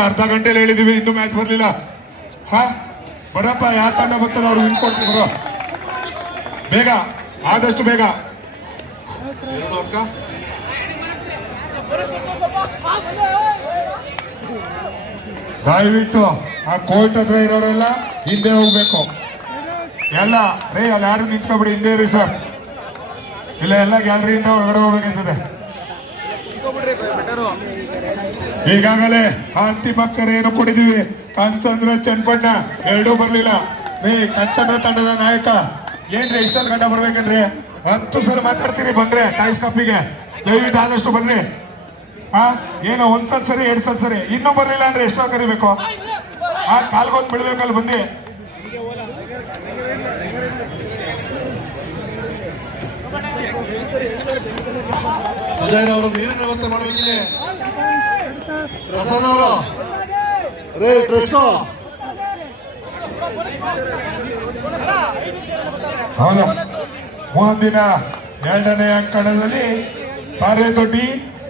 ಅರ್ಧ ಗಂಟೆಲಿ ಹೇಳಿದೀವಿ, ಇನ್ನೂ ಮ್ಯಾಚ್ ಬರ್ಲಿಲ್ಲ. ಹಾ ಬರಪ್ಪ, ಯಾವ ತಂಡ ಬರ್ತಾರೆ ಅವ್ರು ವಿನ್ ಕೊಡ್ತೀವಿ. ಬರೋ ಬೇಗ, ಆದಷ್ಟು ಬೇಗ. ದಯವಿಟ್ಟು ಆ ಕೋರ್ಟ್ ಹತ್ರ ಇರೋರೆಲ್ಲ ಹಿಂದೆ ಹೋಗ್ಬೇಕು. ಎಲ್ಲ ರೇ ಅಲ್ಲಿ ಯಾರು ನಿಂತ್ಕೊಬಿಡಿ, ಹಿಂದೆ ಇರಿ ಸರ್. ಇಲ್ಲ ಎಲ್ಲ ಗ್ಯಾಲರಿಯಿಂದ ಒಳಗಡೆ ಹೋಗ್ಬೇಕಾಗ್ತದೆ. ಈಗಾಗಲೇ ಅಂತಿಮ ಕರೆಯನ್ನು ಕೊಟ್ಟಿದೀವಿ. ಕನ್ಸಂದ್ರ ಚನ್ನಪಣ್ಣ ಎರಡೂ ಬರ್ಲಿಲ್ಲ. ಕನ್ಸಂದ್ರ ತಂಡದ ನಾಯಕ ಏನ್ರಿ ಇಷ್ಟೊಂದು ಗಂಡ ಬರ್ಬೇಕನ್ರಿ? 10 ಸಲ ಮಾತಾಡ್ತೀರಿ ಬಂದ್ರೆ ಟಾಯ್ಸ್ ಕಾಪಿಗೆ. ದಯವಿಟ್ಟು ಆದಷ್ಟು ಬನ್ನಿ. ಏನೋ ಒಂದ್ಸತ್ ಸರಿ 2 ಸತ್ ಸರಿ, ಇನ್ನೂ ಬರ್ಲಿಲ್ಲ ಅಂದ್ರೆ ಎಷ್ಟೋ ಕರಿಬೇಕು? ಕಾಲ್ಗೊಂದು ಬಿಡ್ಬೇಕಲ್ಲಿ ಬಂದಿ. ಸುಜಯ್ ಅವರು ನೀರಿನ ವ್ಯವಸ್ಥೆ ಮಾಡಬೇಕಿದೆ. ಪ್ರಸನ್ನ ಅವರು ರೇ ಕೃಷ್ಣ ಹೌದು. ಮುಂದಿನ 2ನೇ ಅಂಕಣದಲ್ಲಿ ಪಾರೆದೊಡ್ಡಿ,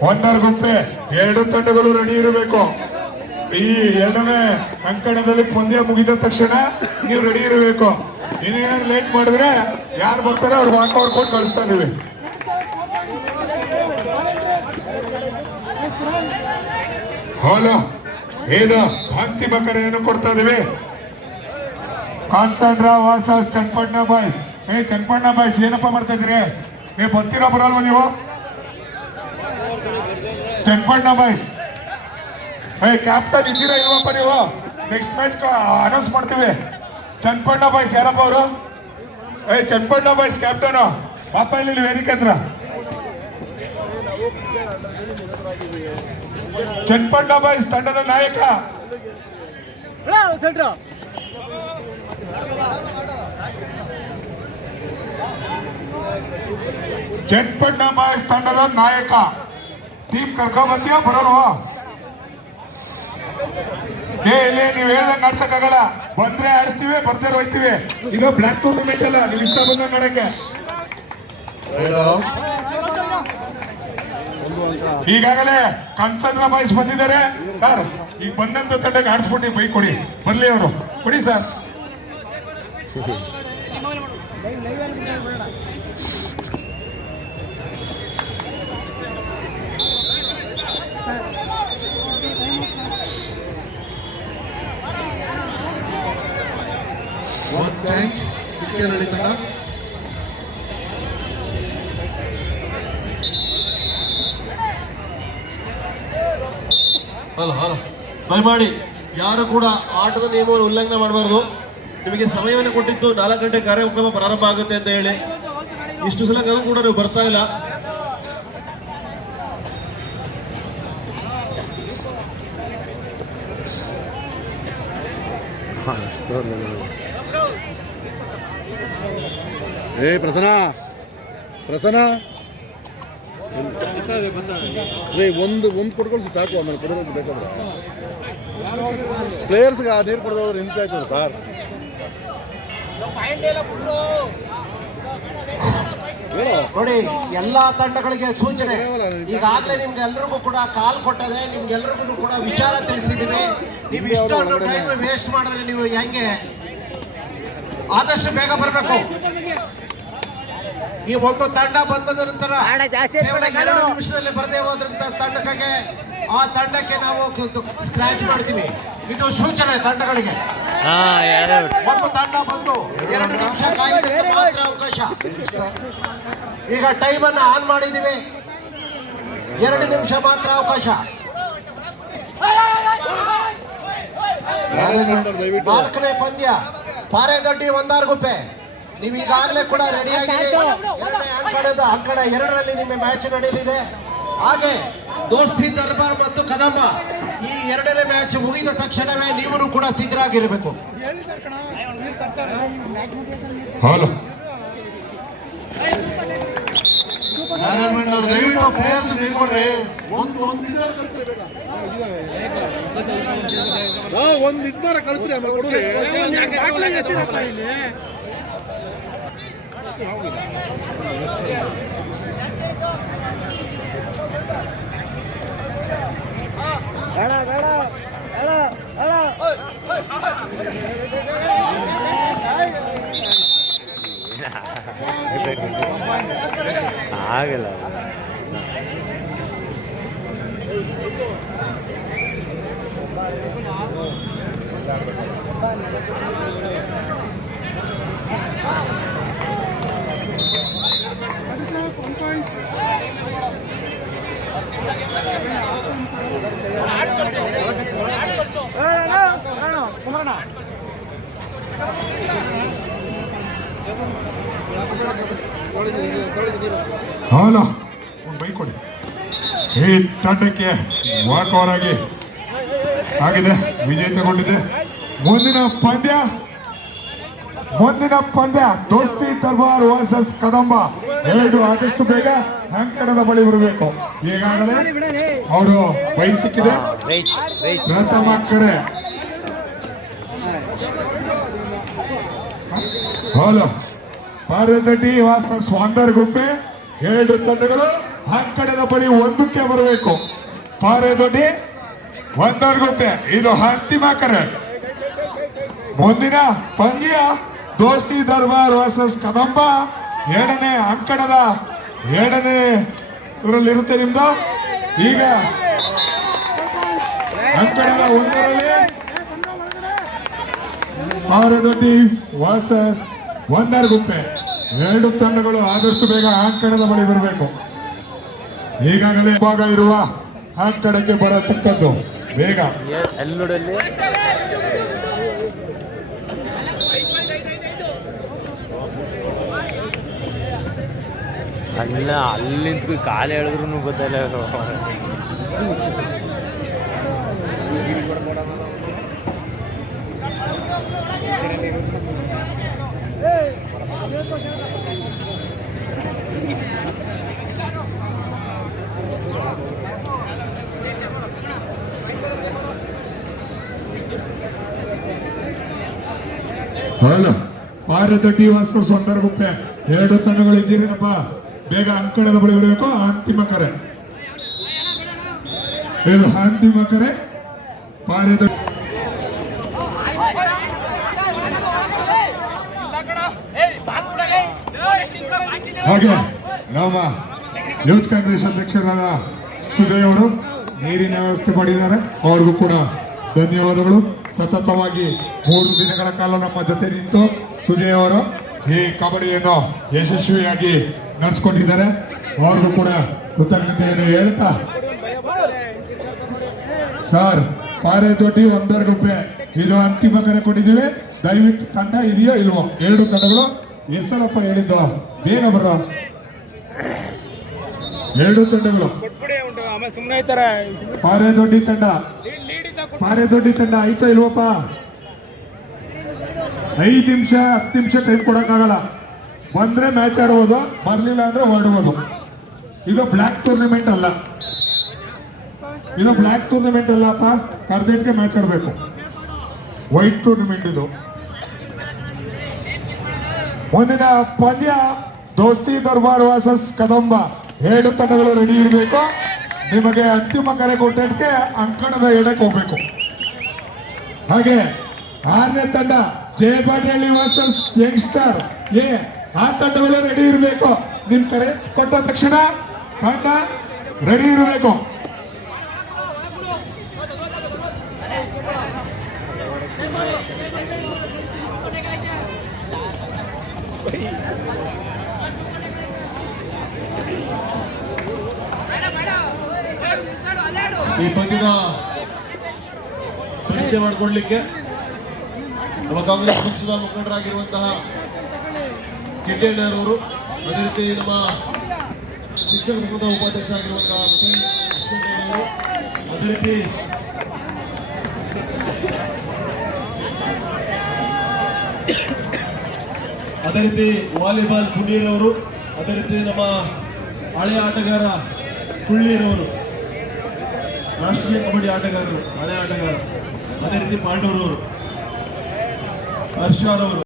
ಒಂದರ್ಗುಪ್ಪೆ 2 ತಂಡಗಳು ರೆಡಿ ಇರಬೇಕು. ಈ 2ನೇ ಅಂಕಣದಲ್ಲಿ ಪಂದ್ಯ ಮುಗಿದ ತಕ್ಷಣ ನೀವು ರೆಡಿ ಇರಬೇಕು. ಇನ್ನೇನಾದ್ರು ಲೇಟ್ ಮಾಡಿದ್ರೆ ಯಾರು ಬರ್ತಾರೆ ಅವ್ರಿಗೆ ಹಾಕೋರ್ ಕೊಟ್ಟು ಕಳಿಸ್ತಾ ಇದೀವಿ. ಹೌದು, ಇದು ಅಂತಿಮ ಕರೆಯನ್ನು ಕೊಡ್ತಾ ಇದೀವಿ. ಕಾನ್ಸಂದ್ರ ವಾಸಸ್ ಚನ್ನಪಣ್ಣ ಬಾಯ್. ಚನ್ನಪಣ್ಣ ಬಾಯ್ಸ್ ಏನಪ್ಪ ಮಾಡ್ತಾ ಇದ್ರಿ? ಬರ್ತೀರಾ ಬರಲ್ವ ನೀವು? ಚನ್ನಪಣ್ಣ ಬಾಯ್ಸ್ ಕ್ಯಾಪ್ಟನ್ ಇದ್ದೀರಾ ಇಲ್ವಪ್ಪ ನೀವು? ನೆಕ್ಸ್ಟ್ ಮ್ಯಾಚ್ ಅನೌನ್ಸ್ ಮಾಡ್ತೀವಿ. ಚನ್ನಪಣ್ಣ ಬಾಯ್ಸ್ ಯಾರಪ್ಪ ಅವರು? ಚನ್ನಪಣ್ಣ ಬಾಯ್ಸ್ ಕ್ಯಾಪ್ಟನ್ ಪಾಪ ಇಲ್ಲಿ ವೇದಿಕೆ ಹತ್ರ. ಚನ್ನಪಣ್ಣ ಬಾಯ್ಸ್ ತಂಡದ ನಾಯಕ. ಚನ್ನಪಣ್ಣ ಬಾಯ್ಸ್ ತಂಡದ ನಾಯಕ. ಟೀಮ್ ಕರ್ಕೊಂಡ್ ಬರ್ತೀಯ ಬರೋಲ್ವಾ? ಇಲ್ಲಿ ನೀವ್ ಹೇಳ್ದಂಗೆ ಆಡ್ಸಕ್ಕಾಗಲ್ಲ. ಬಂದ್ರೆ ಆಡಿಸ್ತೀವಿ, ಬರ್ದೇ ಹೋಯ್ತೀವಿ. ಇದು ಬ್ಲಾಕ್ ಟೂರ್ನಮೆಂಟ್ ಅಲ್ಲ, ನೀವು ಇಷ್ಟ ಬಂದ ಮಾಡಕ್ಕೆ. ಈಗಾಗಲೇ ಕನ್ಸಂದ್ರ ಬಾಯ್ಸ್ ಬಂದಿದ್ದಾರೆ ಸರ್. ಈಗ ಬಂದಂತ ತಂಡಕ್ಕೆ ಆಡಿಸ್ಬಿಟ್ಟು ಬೈಕ್ ಕೊಡಿ, ಬರ್ಲಿ ಅವರು ಕೊಡಿ ಸರ್. ದಯಮಾಡಿ ಯಾರು ಕೂಡ ಆಟದ ನಿಯಮವನ್ನು ಉಲ್ಲಂಘನೆ ಮಾಡಬಾರ್ದು. ನಿಮಗೆ ಸಮಯವನ್ನು ಕೊಟ್ಟಿದ್ದು 4 ಗಂಟೆ ಕಾರ್ಯಕ್ರಮ ಪ್ರಾರಂಭ ಆಗುತ್ತೆ ಅಂತ ಹೇಳಿ. ಇಷ್ಟು ಸಲ ಕೂಡ ನೀವು ಬರ್ತಾ ಇಲ್ಲ. ಪ್ರಸನ್ನ ಪ್ರಸನ್ನ ಒಂದು ಕೊಡ್ಕೊಳ್ಸಿ ಸಾಕು. ಆಮೇಲೆ ಕೊಡೋದು ಬೇಕಾದ್ರೆ ಪ್ಲೇಯರ್ಸ್ಗೆ ಆ ನೀರು ಕೊಡೋದ್ರೆ ಹಿಂಸೆ ಆಯ್ತದೆ ಸರ್. ನೋಡಿ, ಎಲ್ಲಾ ತಂಡಗಳಿಗೆ ಸೂಚನೆ ಈಗಾಗಲೇ ನಿಮ್ಗೆಲ್ರಿಗೂ ಕೂಡ ಕಾಲ್ ಕೊಟ್ಟದೆ. ನಿಮ್ಗೆಲ್ರಿಗೂ ಕೂಡ ವಿಚಾರ ತಿಳಿಸಿದ್ದೀವಿ. ನೀವು ಇಷ್ಟೊಂದು ಟೈಮ್ ವೇಸ್ಟ್ ಮಾಡಿದ್ರೆ ನೀವು ಹೆಂಗೆ? ಆದಷ್ಟು ಬೇಗ ಬರಬೇಕು. ಈ ಒಂದು ತಂಡ ಬಂದ ನಂತರ ಕೇವಲ 2 ನಿಮಿಷದಲ್ಲಿ ಬರದೇ ಹೋದ್ರಿಂದ ತಂಡಕ್ಕೆ ಆ ತಂಡಕ್ಕೆ ನಾವು ಸ್ಕ್ರಾಚ್ ಮಾಡ್ತೀವಿ. ಇದು ಸೂಚನೆ ತಂಡಗಳಿಗೆ. ಒಂದು ತಂಡ ಬಂದು 2 ನಿಮಿಷ ಕಾಯ್ದಕ್ಕೆ ಮಾತ್ರ ಅವಕಾಶ. ಈಗ ಟೈಮ್ ಅನ್ನು ಆನ್ ಮಾಡಿದೀವಿ. 2 ನಿಮಿಷ ಮಾತ್ರ ಅವಕಾಶ. 4ನೇ ಪಂದ್ಯ ಪಾರೆದೊಡ್ಡಿ ಒಂದಾರ್ಗುಪ್ಪೆ. ನೀವು ಈಗಾಗಲೇ ಕೂಡ ರೆಡಿಯಾಗಿರಿ. 2ನೇ ಅಂಕಣ 2ರಲ್ಲಿ ನಿಮ್ಮ ಮ್ಯಾಚ್ ನಡೆಯಲಿದೆ. ಹಾಗೆ ದೋಸ್ತಿ ದರ್ಬಾರ್ ಮತ್ತು ಕದಂಬ ಈ 2ನೇ ಮ್ಯಾಚ್ ಮುಗಿದ ತಕ್ಷಣವೇ ನೀವು ಕೂಡ ಸಿದ್ಧರಾಗಿರಬೇಕು. ದಯವಿಟ್ಟು ಪ್ಲೇಯರ್ಸ್ ನೀಡ್ಕೊಡ್ರಿ. ಒಂದು ಇದ್ದಾರ ಕಳಿಸ್ರಿ. ಆಮೇಲೆ ಕೊಡ್ರಿ. ಬೇಡ ಆಗಲ್ಲ ಹೌದು ಒಂದು ಬೈಕ್ ಕೊಡಿ. ಈ ತಂಡಕ್ಕೆ ವಾಕ್ ಓವರ್ ಆಗಿದೆ, ವಿಜಯ ತಗೊಂಡಿದೆ. ಮುಂದಿನ ಪಂದ್ಯ ದೋಸ್ತಿ ದರ್ಬಾರ್ ವರ್ಸಸ್ ಕದಂಬ. ಎರಡು ಆದಷ್ಟು ಬೇಗ ಅಂಕಣದ ಬಳಿ ಬರಬೇಕು. ಈಗಾಗಲೇ ಅವರು ಬಯಸಿಕ್ಕಿದೆ. ಪ್ರಥಮ ಕರೆ ಹೌದು ಪಾರದಡ್ಡಿ ವರ್ಸಸ್ ವಾಂದರ್ಗುಪ್ಪೆ. ಎರಡು ತಂಡಗಳು ಅಂಕಣದ ಬಳಿ ಒಂದಕ್ಕೆ ಬರಬೇಕು. ಪಾರದೊಡ್ಡಿ ವಾಂದರ್ಗುಪ್ಪೆ ಇದು ಅಂತಿಮ ಕರೆ. ಮುಂದಿನ ಪಂದ್ಯ ದೋಸ್ತಿ ದರ್ಬಾರ್ ವರ್ಸಸ್ ಕದಂಬ. ಎರಡನೇ ಅಂಕಣದ ಇದರಲ್ಲಿರುತ್ತೆ ನಿಮ್ದು. ಈಗ ಅಂಕಣದ ಒಂದರಲ್ಲಿ ಪಾರದೊಡ್ಡಿ ವರ್ಸಸ್ ವಾಂದರ್ಗುಪ್ಪೆ. ಎರಡು ತಂಡಗಳು ಆದಷ್ಟು ಬೇಗ ಅಂಕಣದ ಬಳಿ ಬರಬೇಕು. ಈಗಾಗಲೇ ಭಾಗ ಇರುವ ಅಂಕಣಕ್ಕೆ ಬರತಕ್ಕದ್ದು ಬೇಗ. ಎಲ್ಲೋಡಲ್ಲಿ ಅಲ್ಲ ಅಲ್ಲಿ ನಿಂತ್ಕೊಂಡು ಕಾಲು ಹೇಳಿದ್ರು ಗೊತ್ತಲ್ಲ. ಹೌದು ಪಾರದಡ್ಡಿ ವರ್ಸಸ್ ವಾಂದರ್ಗುಪ್ಪೆ. ಎರಡು ತಂಡಗಳು ಇದ್ದೀರೇನಪ್ಪ, ಬೇಗ ಅಂಕಣದ ಬಳಿ ಬರಬೇಕು. ಅಂತಿಮ ಕರೆ ಇದು ಅಂತಿಮ ಕರೆ. ಪಾರದಡ್ಡಿ ಹಾಗೆ ನಮ್ಮ ಯೂತ್ ಕಾಂಗ್ರೆಸ್ ಅಧ್ಯಕ್ಷರಾದ ಸುಜಯ್ ಅವರು ನೀರಿನ ವ್ಯವಸ್ಥೆ ಮಾಡಿದ್ದಾರೆ. ಅವ್ರಿಗೂ ಕೂಡ ಧನ್ಯವಾದಗಳು. ಸತತವಾಗಿ 3 ದಿನಗಳ ಕಾಲ ನಮ್ಮ ಜೊತೆ ನಿಂತು ಸುಜಯ್ ಅವರು ಈ ಕಬಡ್ಡಿಯನ್ನು ಯಶಸ್ವಿಯಾಗಿ ನಡೆಸ್ಕೊಂಡಿದ್ದಾರೆ. ಅವ್ರಿಗೂ ಕೂಡ ಕೃತಜ್ಞತೆಯನ್ನು ಹೇಳ್ತಾ, ಸರ್ ಪಾರದೊಡ್ಡಿ ವಾಂದರ್ಗುಪ್ಪೆ ಇದು ಅಂತಿಮ ಕರೆ ಕೊಟ್ಟಿದ್ದೀವಿ. ದಯವಿಟ್ಟು ತಂಡ ಇದೆಯೋ ಇಲ್ವೋ? ಎರಡು ತಂಡಗಳು ಹೆಸರಪ್ಪ ಹೇಳಿದ್ದು, ಬೇಗ ಬರ. ಎರಡು ತಂಡಗಳು ಪಾರದೊಡ್ಡಿ ತಂಡ ಆಯ್ತಾ ಇಲ್ವಪ್ಪ? 5 ನಿಮಿಷ 10 ನಿಮಿಷ ಟೈಮ್ ಕೊಡಕ್ಕಾಗಲ್ಲ. ಬಂದ್ರೆ ಮ್ಯಾಚ್ ಆಡ್ಬೋದು, ಬರ್ಲಿಲ್ಲ ಅಂದ್ರೆ ಹೊರಡ್ಬೋದು. ಇದು ಬ್ಲ್ಯಾಕ್ ಟೂರ್ನಮೆಂಟ್ ಅಲ್ಲಪ್ಪ. ಅರ್ಜೆಂಟ್ಗೆ ಮ್ಯಾಚ್ ಆಡಬೇಕು. ವೈಟ್ ಟೂರ್ನಮೆಂಟ್ ಇದು. ಮುಂದಿನ ಪಂದ್ಯ ದೋಸ್ತಿ ದರ್ಬಾರ್ ವರ್ಸಸ್ ಕದಂಬ. ಎರಡು ತಂಡಗಳು ರೆಡಿ ಇರಬೇಕು. ನಿಮಗೆ ಅಂತಿಮ ಕರೆ ಕೊಟ್ಟಕ್ಕೆ ಅಂಕಣದ ಎಡಕ್ಕೆ ಹೋಗ್ಬೇಕು. ಹಾಗೆ 6ನೇ ತಂಡ ಜಯಪಾಟಳ್ಳಿ ವರ್ಸಸ್ ಯಂಗ್ಸ್ಟರ್ ಆ ತಂಡಗಳು ರೆಡಿ ಇರಬೇಕು. ನಿಮ್ ಕರೆ ಕೊಟ್ಟ ತಕ್ಷಣ ತಂಡ ರೆಡಿ ಇರಬೇಕು. ಈ ಪಂದ್ಯದ ಪರಿಚಯ ಮಾಡಿಕೊಡ್ಲಿಕ್ಕೆ ನಮ್ಮ ಕಾಂಗ್ರೆಸ್ ಪಕ್ಷದ ಮುಖಂಡರಾಗಿರುವಂತಹ ಕಿಡ್ಡೇಣ್ಣರವರು, ಅದೇ ರೀತಿ ನಮ್ಮ ಶಿಕ್ಷಕ ಸಂಘದ ಉಪಾಧ್ಯಕ್ಷ ಆಗಿರುವಂತಹ ಪಿ ಕೃಷ್ಣಣ್ಣವರು, ಅದೇ ರೀತಿ ವಾಲಿಬಾಲ್ ಪುಣ್ಣೀರವರು, ಅದೇ ರೀತಿ ನಮ್ಮ ಹಳೆಯ ಆಟಗಾರ ಕುಳ್ಳೀರವರು, ರಾಷ್ಟ್ರೀಯ ಕಬಡ್ಡಿ ಆಟಗಾರರು, ಹಳೆ ಆಟಗಾರ, ಅದೇ ರೀತಿ ಪಾಂಡವರವರು, ಹರ್ಷಾರವರು.